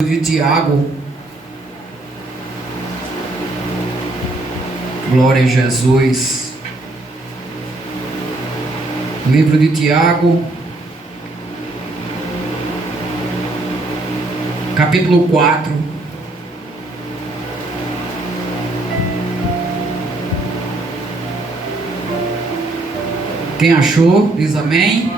De Tiago. Glória a Jesus. Livro de Tiago, capítulo 4. Quem achou, diz amém.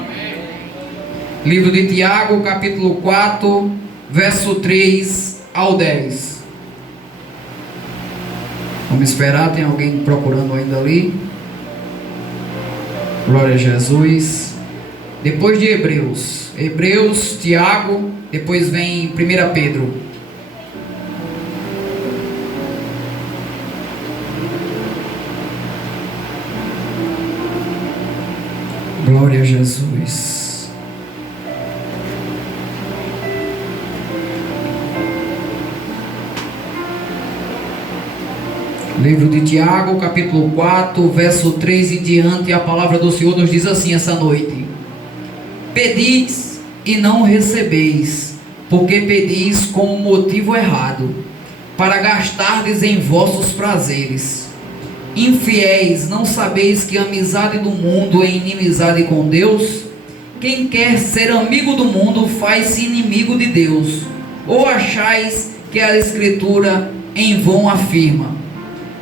Livro de Tiago, capítulo 4, verso 3 ao 10. Vamos esperar, tem alguém procurando ainda ali? Glória a Jesus. Depois de Hebreus, Tiago, depois vem 1 Pedro. Glória a Jesus. Livro de Tiago, capítulo 4, verso 3 e diante, a palavra do Senhor nos diz assim essa noite: pedis e não recebeis, porque pedis com um motivo errado, para gastardes em vossos prazeres. Infiéis, não sabeis que a amizade do mundo é inimizade com Deus? Quem quer ser amigo do mundo faz-se inimigo de Deus. Ou achais que a Escritura em vão afirma: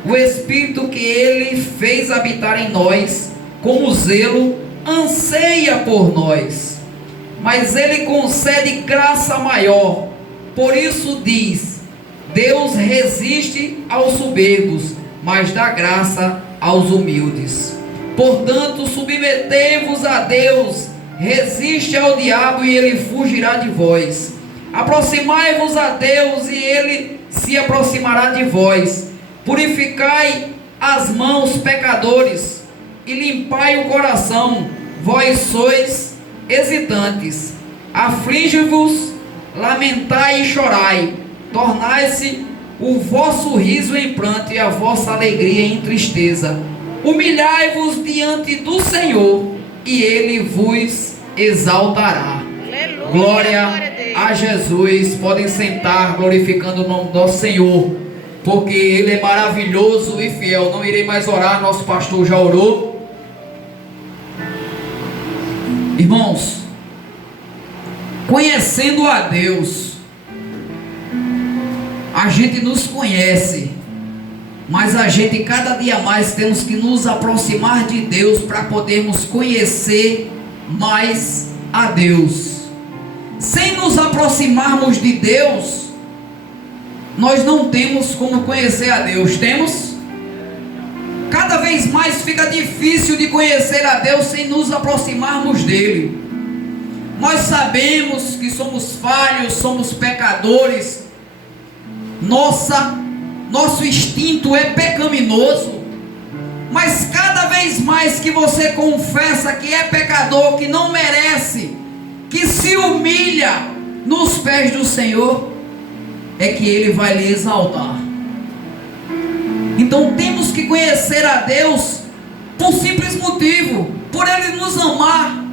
o Espírito que Ele fez habitar em nós, com zelo, anseia por nós, mas Ele concede graça maior. Por isso diz: Deus resiste aos soberbos, mas dá graça aos humildes. Portanto, submetei-vos a Deus, resiste ao diabo e ele fugirá de vós. Aproximai-vos a Deus e Ele se aproximará de vós. Purificai as mãos, pecadores, e limpai o coração, vós sois hesitantes. Aflige-vos, lamentai e chorai. Tornai-se o vosso riso em pranto e a vossa alegria em tristeza. Humilhai-vos diante do Senhor, e Ele vos exaltará. Aleluia, glória a Jesus. Podem sentar, glorificando o nome do nosso Senhor, porque Ele é maravilhoso e fiel. Não irei mais orar, nosso pastor já orou. Irmãos, conhecendo a Deus, a gente nos conhece, mas a gente cada dia mais temos que nos aproximar de Deus para podermos conhecer mais a Deus. Sem nos aproximarmos de Deus, nós não temos como conhecer a Deus. Temos? Cada vez mais fica difícil de conhecer a Deus sem nos aproximarmos dele. Nós sabemos que somos falhos, somos pecadores. Nosso instinto é pecaminoso. Mas cada vez mais que você confessa que é pecador, que não merece, que se humilha nos pés do Senhor, é que Ele vai lhe exaltar. Então temos que conhecer a Deus por simples motivo, por Ele nos amar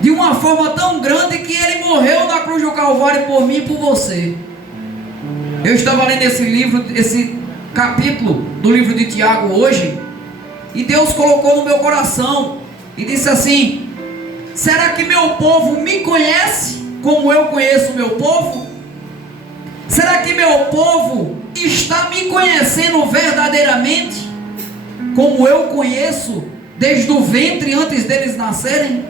de uma forma tão grande que Ele morreu na cruz do Calvário por mim e por você. Eu estava lendo esse livro, esse capítulo do livro de Tiago hoje, e Deus colocou no meu coração e disse assim: será que meu povo me conhece como eu conheço o meu povo? Será que meu povo está me conhecendo verdadeiramente como eu conheço desde o ventre antes deles nascerem?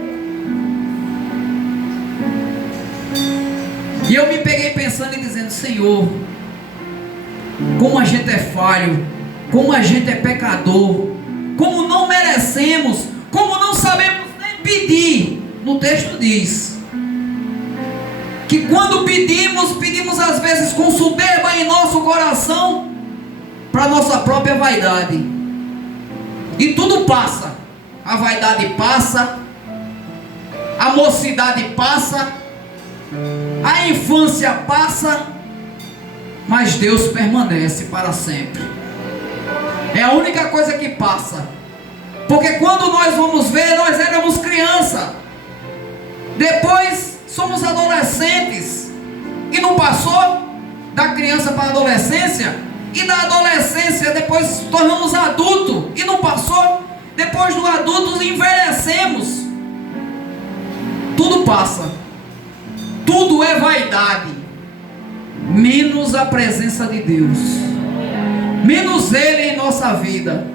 E eu me peguei pensando e dizendo: Senhor, como a gente é falho, como a gente é pecador, como não merecemos, como não sabemos nem pedir. No texto diz que quando pedimos às vezes com soberba em nosso coração, para nossa própria vaidade. E tudo passa. A vaidade passa, a mocidade passa, a infância passa, mas Deus permanece para sempre. É a única coisa que passa. Porque quando nós vamos ver, nós éramos criança. Depois somos adolescentes. e não passou. Da criança para a adolescência, e da adolescência depois tornamos adulto e não passou. Depois do adulto envelhecemos. Tudo passa. Tudo é vaidade, menos a presença de Deus, menos Ele em nossa vida.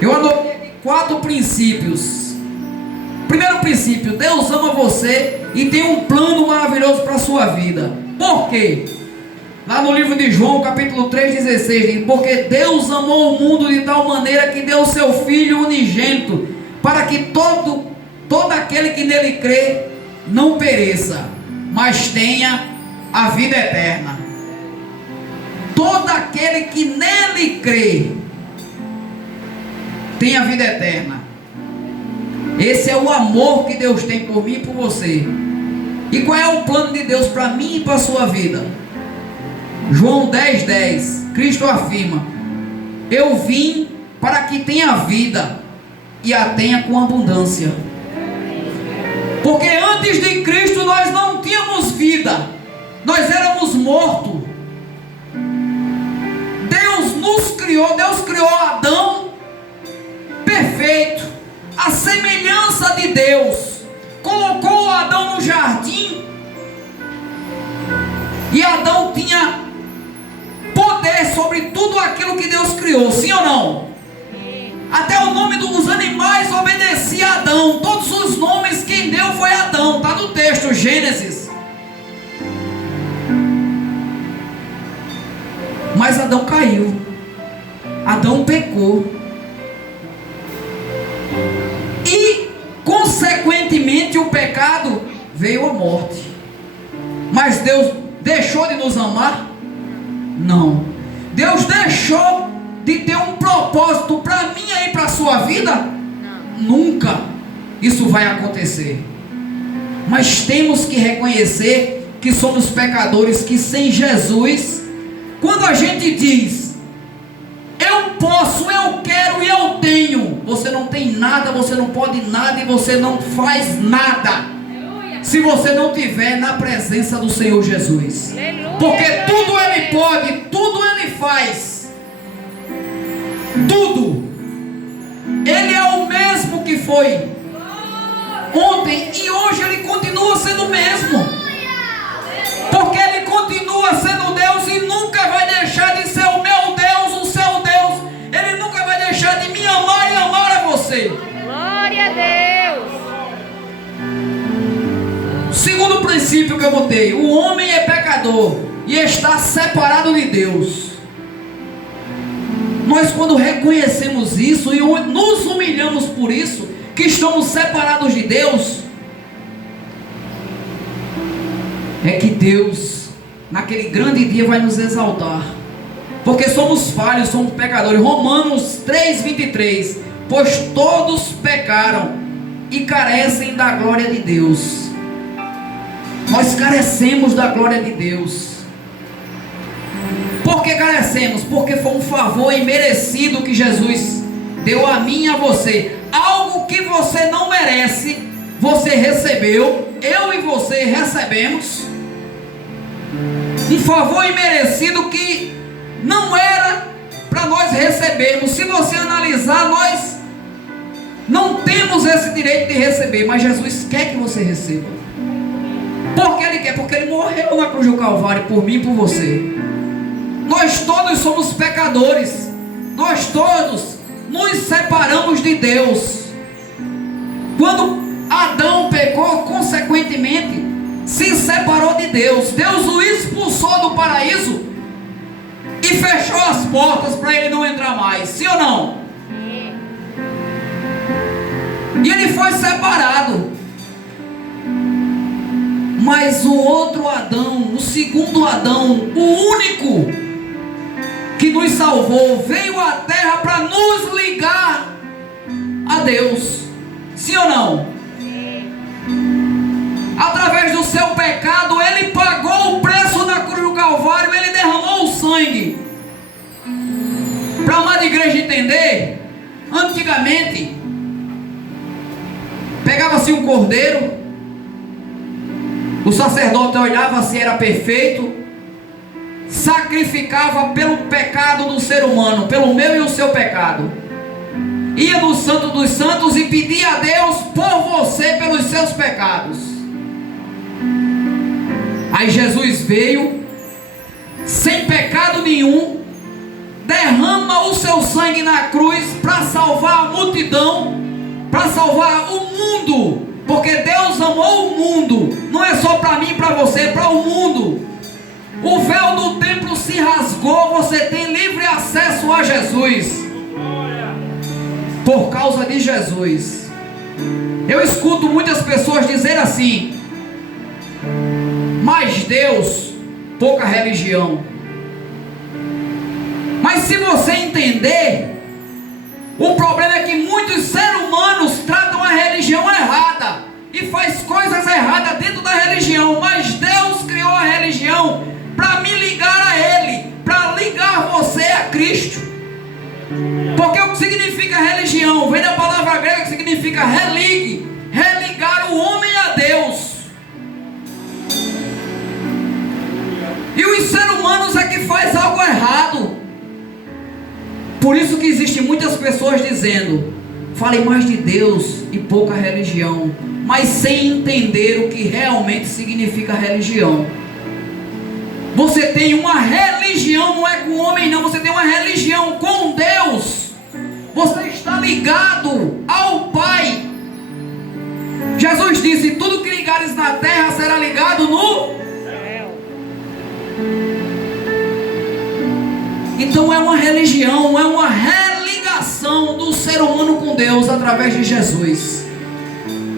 Eu anotei 4 princípios. Primeiro princípio: Deus ama você e tem um plano maravilhoso para a sua vida. Por quê? Lá no livro de João, capítulo 3,16, diz: porque Deus amou o mundo de tal maneira que deu o seu Filho unigênito, para que todo aquele que nele crê não pereça, mas tenha a vida eterna. Todo aquele que nele crê tem a vida eterna. Esse é o amor que Deus tem por mim e por você. E qual é o plano de Deus para mim e para a sua vida? João 10:10, Cristo afirma: eu vim para que tenha vida e a tenha com abundância. Porque antes de Cristo nós não tínhamos vida, nós éramos mortos. Deus nos criou, Deus criou Adão perfeito, a semelhança de Deus, colocou Adão no jardim, e Adão tinha poder sobre tudo aquilo que Deus criou, sim ou não? Até o nome dos animais obedecia a Adão. Todos os nomes quem deu foi Adão, está no texto, Gênesis. Mas Adão caiu, Adão pecou, e consequentemente o pecado veio a morte. Mas Deus deixou de nos amar? Não. Deus deixou de ter um propósito para mim e para a sua vida? Não. Nunca isso vai acontecer. Mas temos que reconhecer que somos pecadores, que sem Jesus, quando a gente diz eu posso, eu quero e eu tenho, você não tem nada, você não pode nada e você não faz nada se você não estiver na presença do Senhor Jesus. Porque tudo Ele pode, tudo Ele faz, tudo. Ele é o mesmo que foi ontem e hoje, Ele continua sendo o mesmo, porque Ele continua sendo Deus e nunca vai deixar de ser o meu Deus, o seu Deus. Ele nunca vai deixar de me amar e amar a você. Glória a Deus. Segundo princípio que eu botei: o homem é pecador e está separado de Deus. Nós, quando reconhecemos isso e nos humilhamos por isso, que estamos separados de Deus, é que Deus, naquele grande dia, vai nos exaltar, porque somos falhos, somos pecadores. Romanos 3:23: pois todos pecaram e carecem da glória de Deus. Nós carecemos da glória de Deus. Por que carecemos? Porque foi um favor imerecido que Jesus deu a mim e a você. Algo que você não merece, você recebeu, eu e você recebemos. Um favor imerecido que não era para nós recebermos. Se você analisar, nós não temos esse direito de receber, mas Jesus quer que você receba. Por que Ele quer? Porque Ele morreu na cruz do Calvário por mim e por você. Nós todos somos pecadores, nós todos nos separamos de Deus. Quando Adão pecou, consequentemente se separou de Deus. Deus o expulsou do paraíso e fechou as portas para ele não entrar mais, sim ou não? E ele foi separado. Mas o outro Adão, o segundo Adão, o único que nos salvou, veio à terra para nos ligar a Deus, sim ou não? Através do seu pecado, Ele pagou o preço na cruz do Calvário, Ele derramou o sangue. Para a amada igreja entender, antigamente pegava-se um cordeiro, O sacerdote olhava se era perfeito, sacrificava pelo pecado do ser humano, pelo meu e o seu pecado. Ia no Santo dos Santos e pedia a Deus por você, pelos seus pecados. Aí Jesus veio, sem pecado nenhum, derrama o seu sangue na cruz para salvar a multidão, para salvar o mundo, porque Deus amou o mundo, não é só para mim e para você, é para o mundo. O véu do templo se rasgou, você tem livre acesso a Jesus, por causa de Jesus. Eu escuto muitas pessoas dizer assim: mais Deus, pouca religião. Mas se você entender, o problema é que muitos seres humanos tratam a religião errada e faz coisas erradas dentro da religião. Mas Deus criou a religião para me ligar a Ele, para ligar você a Cristo. Porque o que significa religião? Vem da palavra grega que significa religue, religar o homem a Deus. E os seres humanos é que faz algo errado. Por isso que existem muitas pessoas dizendo: fale mais de Deus e pouca religião, mas sem entender o que realmente significa religião. Você tem uma religião, não é com o homem não, você tem uma religião com Deus. Você está ligado ao Pai. Jesus disse: tudo que ligares na terra será ligado no céu. Então é uma religião, é uma religação do ser humano com Deus através de Jesus.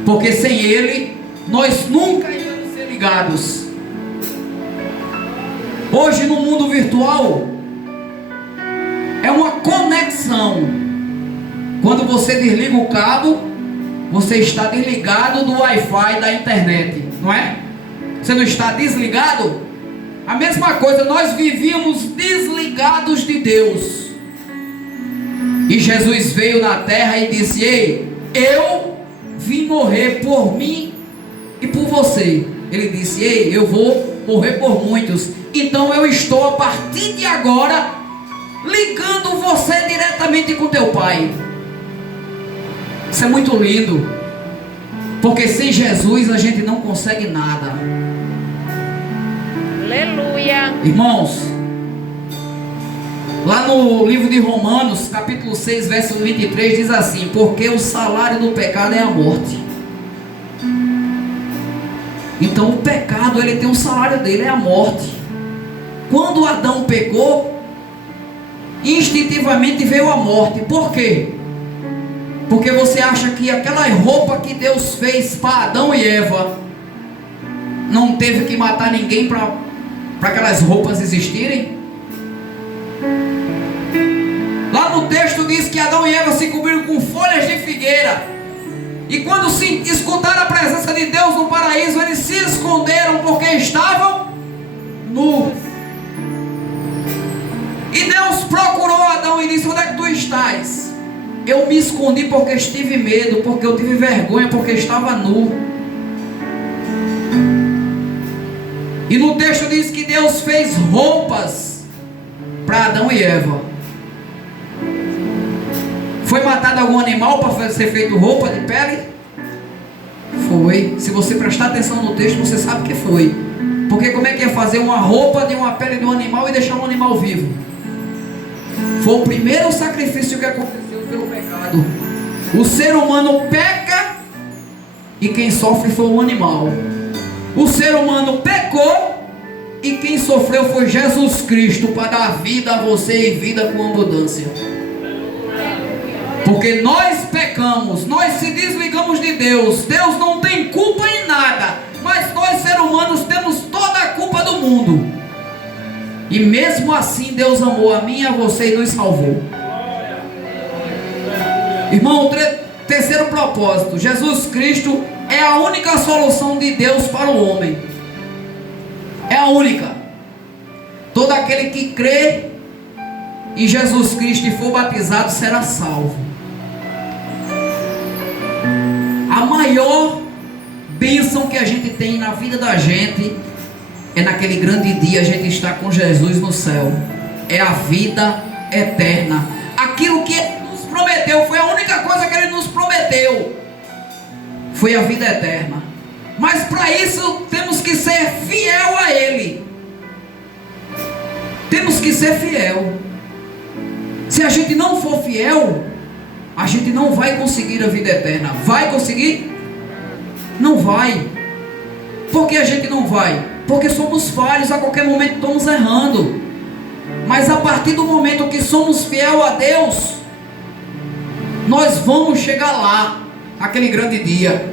Porque sem Ele, nós nunca iremos ser ligados. Hoje no mundo virtual, é uma conexão. Quando você desliga o cabo, você está desligado do Wi-Fi da internet, não é? Você não está desligado? A mesma coisa, nós vivíamos desligados de Deus. E Jesus veio na terra e disse: ei, eu vim morrer por mim e por você. Ele disse: ei, eu vou morrer por muitos. Então eu estou a partir de agora ligando você diretamente com teu Pai. Isso é muito lindo, porque sem Jesus a gente não consegue nada. Aleluia. Irmãos, lá no livro de Romanos, capítulo 6, verso 23, diz assim: porque o salário do pecado é a morte. Então o pecado, ele tem um salário dele, é a morte. Quando Adão pecou, instintivamente veio a morte. Por quê? Porque você acha que aquela roupa que Deus fez para Adão e Eva, não teve que matar ninguém para aquelas roupas existirem? Lá no texto diz que Adão e Eva se cobriram com folhas de figueira. E quando se escutaram a presença de Deus no paraíso, eles se esconderam porque estavam nus. E Deus procurou Adão e disse: onde é que tu estás? Eu me escondi porque tive medo, porque eu tive vergonha, porque estava nu. E no texto diz que Deus fez roupas para Adão e Eva. Foi matado algum animal para ser feito roupa de pele? Foi. Se você prestar atenção no texto, você sabe que foi. Porque como é que ia fazer uma roupa de uma pele de um animal e deixar um animal vivo? Foi o primeiro sacrifício que aconteceu pelo pecado. O ser humano peca e quem sofre foi o animal. O ser humano pecou e quem sofreu foi Jesus Cristo para dar vida a você e vida com abundância. Porque nós pecamos, nós se desligamos de Deus. Deus não tem culpa em nada, mas nós seres humanos temos toda a culpa do mundo. E mesmo assim Deus amou a mim e a você e nos salvou. Irmão, terceiro propósito: Jesus Cristo é a única solução de Deus para o homem. É a única. Todo aquele que crê em Jesus Cristo e for batizado será salvo. A maior bênção que a gente tem na vida da gente é naquele grande dia a gente estar com Jesus no céu. É a vida eterna. Aquilo que Ele nos prometeu, foi a única coisa que Ele nos prometeu, foi a vida eterna. Mas para isso temos que ser fiel a Ele. Temos que ser fiel. Se a gente não for fiel, a gente não vai conseguir a vida eterna. Vai conseguir? Não vai. Por que a gente não vai? Porque somos falhos, a qualquer momento estamos errando. Mas a partir do momento que somos fiel a Deus, nós vamos chegar lá, aquele grande dia.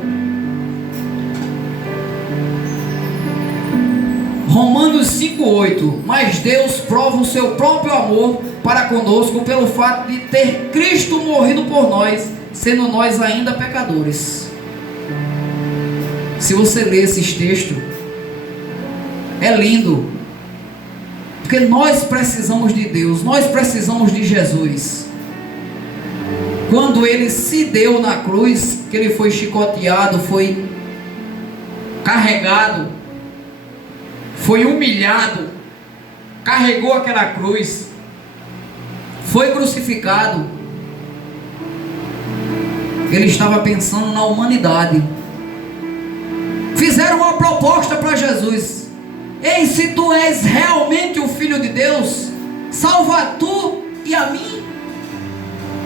Romanos 5,8. Mas Deus prova o seu próprio amor para conosco pelo fato de ter Cristo morrido por nós, sendo nós ainda pecadores. Se você ler esses textos, é lindo, porque nós precisamos de Deus, nós precisamos de Jesus. Quando Ele se deu na cruz, que Ele foi chicoteado, foi carregado, foi humilhado, carregou aquela cruz, foi crucificado, Ele estava pensando na humanidade. Fizeram uma proposta para Jesus: ei, se tu és realmente o Filho de Deus, salva tu e a mim.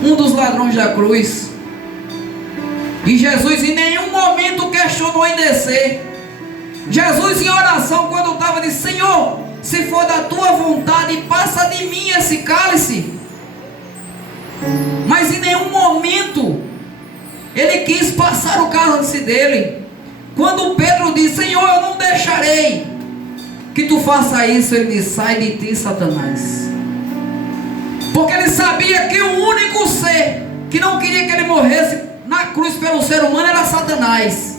Um dos ladrões da cruz. E Jesus em nenhum momento questionou em descer. Jesus em oração, quando estava, disse: Senhor, se for da tua vontade, passa de mim esse cálice. Mas em nenhum momento Ele quis passar o cálice dele. Quando Pedro disse: Senhor, eu não deixarei que tu faça isso, Ele disse: sai de ti, Satanás. Porque Ele sabia que o único ser que não queria que Ele morresse na cruz pelo ser humano era Satanás.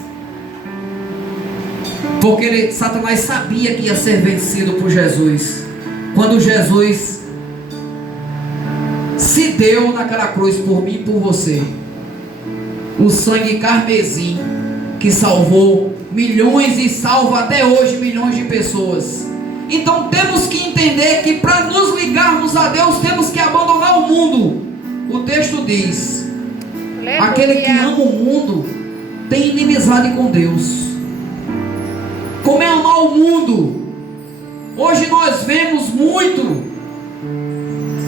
Porque Satanás sabia que ia ser vencido por Jesus. Quando Jesus se deu naquela cruz por mim e por você, o sangue carmesim que salvou milhões e salva até hoje milhões de pessoas. Então temos que entender que para nos ligarmos a Deus temos que abandonar o mundo. O texto diz: aleluia. Aquele que ama o mundo tem inimizade com Deus. Como é amar o mundo? Hoje nós vemos muito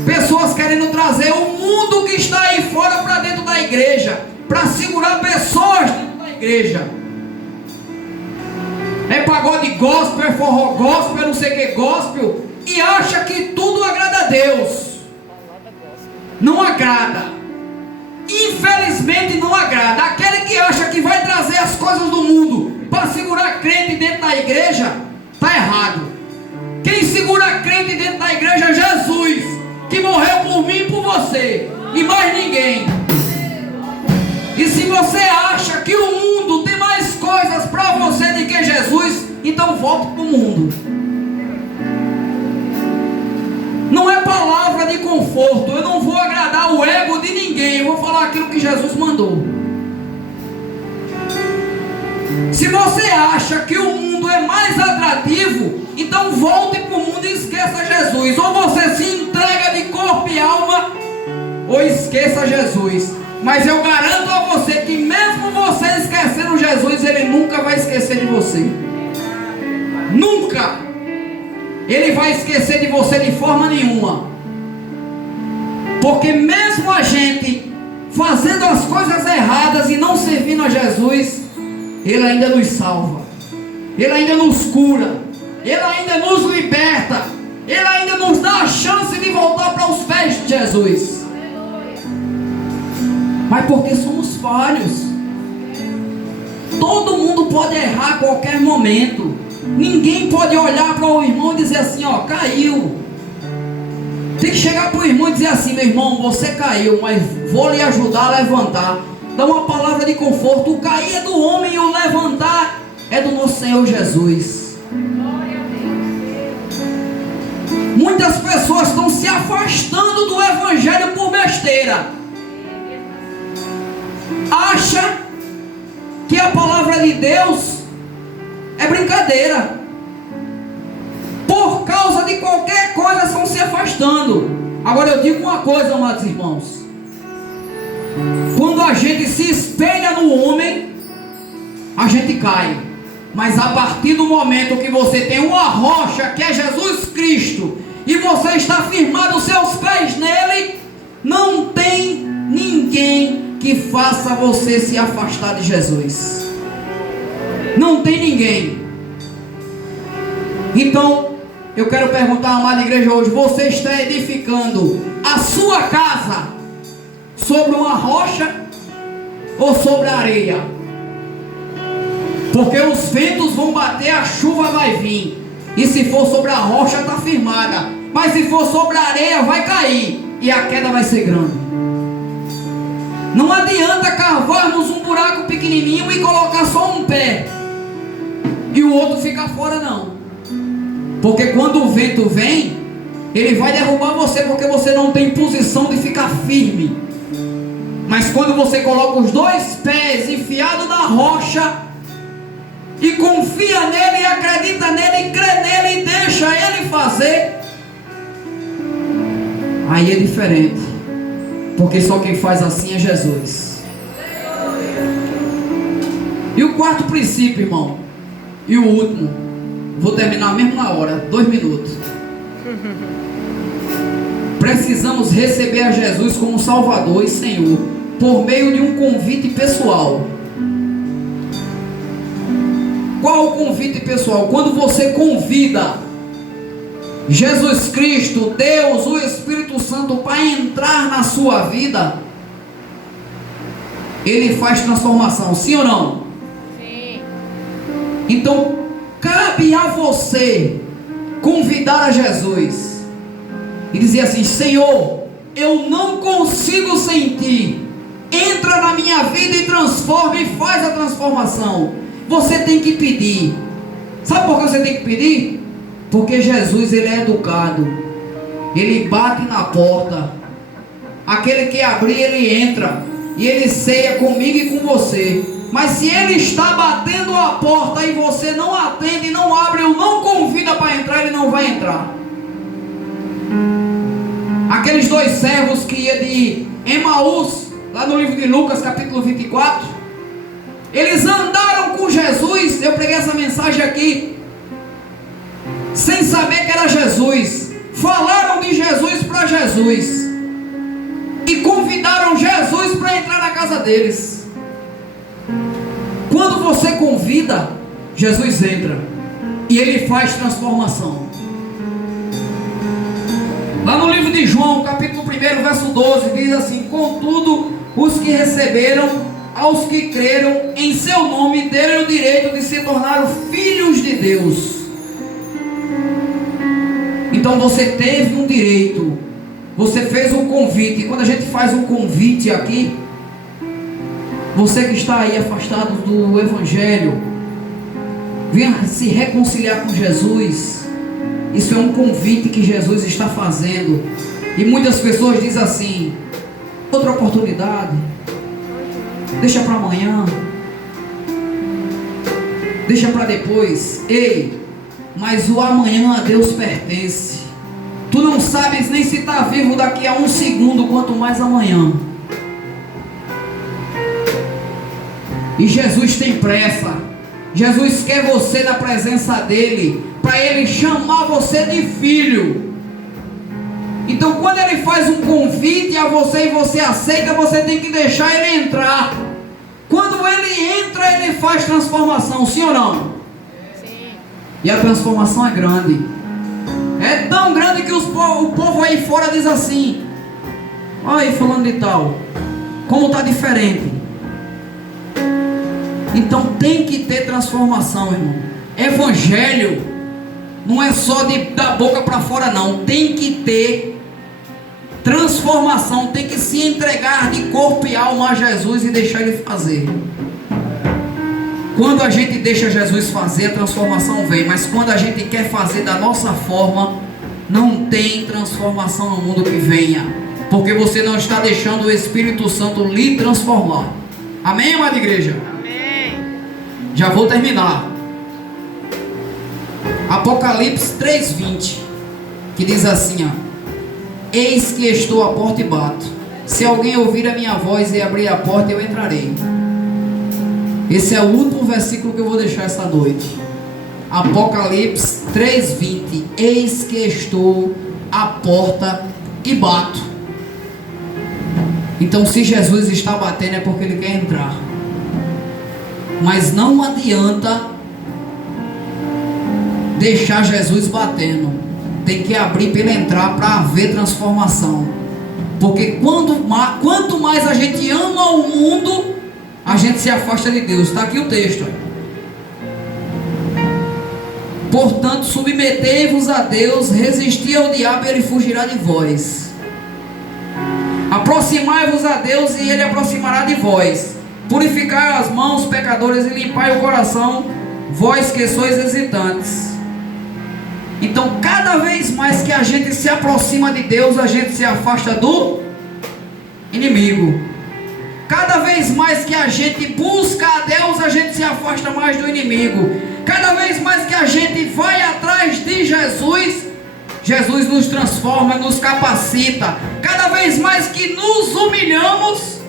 pessoas querendo trazer o mundo que está aí fora para dentro da igreja, para segurar pessoas dentro da igreja. É pagode gospel, é forró gospel, é não sei o que gospel, e acha que tudo agrada a Deus. Não agrada. Infelizmente não agrada. Aquele que acha que vai trazer as coisas do mundo para segurar crente dentro da igreja, está errado. Quem segura crente dentro da igreja é Jesus, que morreu por mim e por você, e mais ninguém. E se você acha que o mundo tem mais coisas para você do que Jesus, então volte para o mundo. Não é palavra de conforto. Eu não vou agradar o ego de ninguém. Eu vou falar aquilo que Jesus mandou. Se você acha que o mundo é mais atrativo, então volte para o mundo e esqueça Jesus. Ou você se entrega de corpo e alma, ou esqueça Jesus. Mas eu garanto a você que mesmo você esquecendo Jesus, Ele nunca vai esquecer de você. Nunca. Ele vai esquecer de você de forma nenhuma. Porque mesmo a gente fazendo as coisas erradas e não servindo a Jesus, Ele ainda nos salva. Ele ainda nos cura. Ele ainda nos liberta. Ele ainda nos dá a chance de voltar para os pés de Jesus. Mas porque somos falhos. Todo mundo pode errar a qualquer momento. Ninguém pode olhar para o irmão e dizer assim: ó, caiu. Tem que chegar para o irmão e dizer assim: meu irmão, você caiu, mas vou lhe ajudar a levantar. Dá uma palavra de conforto. O cair é do homem e o levantar é do nosso Senhor Jesus. Muitas pessoas estão se afastando do Evangelho por besteira. Acha que a palavra de Deus é brincadeira. Por causa de qualquer coisa estão se afastando. Agora eu digo uma coisa, amados irmãos. Quando a gente se espelha no homem, a gente cai. Mas a partir do momento que você tem uma rocha, que é Jesus Cristo, e você está firmado os seus pés nele, não tem ninguém que faça você se afastar de Jesus. Não tem ninguém. Então, eu quero perguntar, amada igreja, hoje, você está edificando a sua casa sobre uma rocha ou sobre a areia? Porque os ventos vão bater, a chuva vai vir. E se for sobre a rocha, está firmada. Mas se for sobre a areia, vai cair. E a queda vai ser grande. Não adianta cavarmos um buraco pequenininho e colocar só um pé e o outro ficar fora, não. Porque quando o vento vem, ele vai derrubar você, porque você não tem posição de ficar firme. Mas quando você coloca os dois pés enfiados na rocha e confia nele, e acredita nele, e crê nele, e deixa ele fazer, aí é diferente. Porque só quem faz assim é Jesus. E o quarto princípio, irmão, e o último, vou terminar mesmo na hora, 2 minutos. Precisamos receber a Jesus como Salvador e Senhor por meio de um convite pessoal. Qual o convite pessoal? Quando você convida Jesus Cristo, Deus, o Espírito Santo para entrar na sua vida, Ele faz transformação, sim ou não? Sim. Então, cabe a você convidar a Jesus e dizer assim: Senhor, eu não consigo sem Ti, entra na minha vida e transforma, e faz a transformação. Você tem que pedir. Sabe por que você tem que pedir? Porque Jesus, Ele é educado, Ele bate na porta. Aquele que abrir, Ele entra, e Ele ceia comigo e com você. Mas se Ele está batendo a porta e você não atende, não abre, ou não convida para entrar, Ele não vai entrar. Aqueles 2 servos que iam de Emaús, lá no livro de Lucas, capítulo 24, eles andaram com Jesus. Eu preguei essa mensagem aqui sem saber que era Jesus. Falaram de Jesus para Jesus e convidaram Jesus para entrar na casa deles. Quando você convida, Jesus entra e Ele faz transformação. Lá no livro de João, capítulo 1, verso 12, diz assim: contudo, os que receberam, aos que creram em seu nome, deram o direito de se tornar filhos de Deus. Então você teve um direito, você fez um convite. E quando a gente faz um convite aqui, você que está aí afastado do Evangelho, venha se reconciliar com Jesus. Isso é um convite que Jesus está fazendo. E muitas pessoas dizem assim: outra oportunidade, deixa para amanhã, deixa para depois. Ei, mas o amanhã a Deus pertence. Tu não sabes nem se está vivo daqui a 1 segundo, quanto mais amanhã. E Jesus tem pressa. Jesus quer você na presença dEle, para Ele chamar você de filho. Então quando Ele faz um convite a você e você aceita, você tem que deixar Ele entrar. Quando Ele entra, Ele faz transformação, sim ou não? Sim. E a transformação é grande. É tão grande que o povo aí fora diz assim: olha aí falando de tal, como está diferente. Então tem que ter transformação, irmão. Evangelho não é só da boca para fora, não. Tem que ter transformação. Tem que se entregar de corpo e alma a Jesus e deixar Ele fazer. Quando a gente deixa Jesus fazer, a transformação vem. Mas quando a gente quer fazer da nossa forma, não tem transformação no mundo que venha. Porque você não está deixando o Espírito Santo lhe transformar. Amém, amada igreja? Amém. Já vou terminar. Apocalipse 3:20, que diz assim, ó: eis que estou à porta e bato. Se alguém ouvir a minha voz e abrir a porta, eu entrarei. Esse é o último versículo que eu vou deixar essa noite. Apocalipse 3:20. Eis que estou à porta e bato. Então, se Jesus está batendo, é porque Ele quer entrar. Mas não adianta deixar Jesus batendo. Tem que abrir para Ele entrar, para haver transformação. Porque quanto mais a gente ama o mundo, a gente se afasta de Deus. Está aqui o texto. Portanto, submetei-vos a Deus, resisti ao diabo e ele fugirá de vós. Aproximai-vos a Deus e ele aproximará de vós. Purificai as mãos, pecadores, e limpai o coração, vós que sois hesitantes. Então, cada vez mais que a gente se aproxima de Deus, a gente se afasta do inimigo. Cada vez mais que a gente busca a Deus, a gente se afasta mais do inimigo. Cada vez mais que a gente vai atrás de Jesus, Jesus nos transforma, nos capacita. Cada vez mais que nos humilhamos,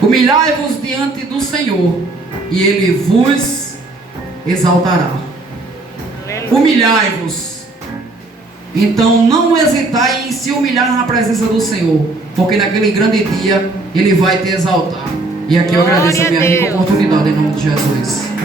humilhai-vos diante do Senhor, e Ele vos exaltará. Humilhai-vos. Então não hesitai em se humilhar na presença do Senhor, porque naquele grande dia Ele vai te exaltar. E aqui eu agradeço a minha rica oportunidade em nome de Jesus.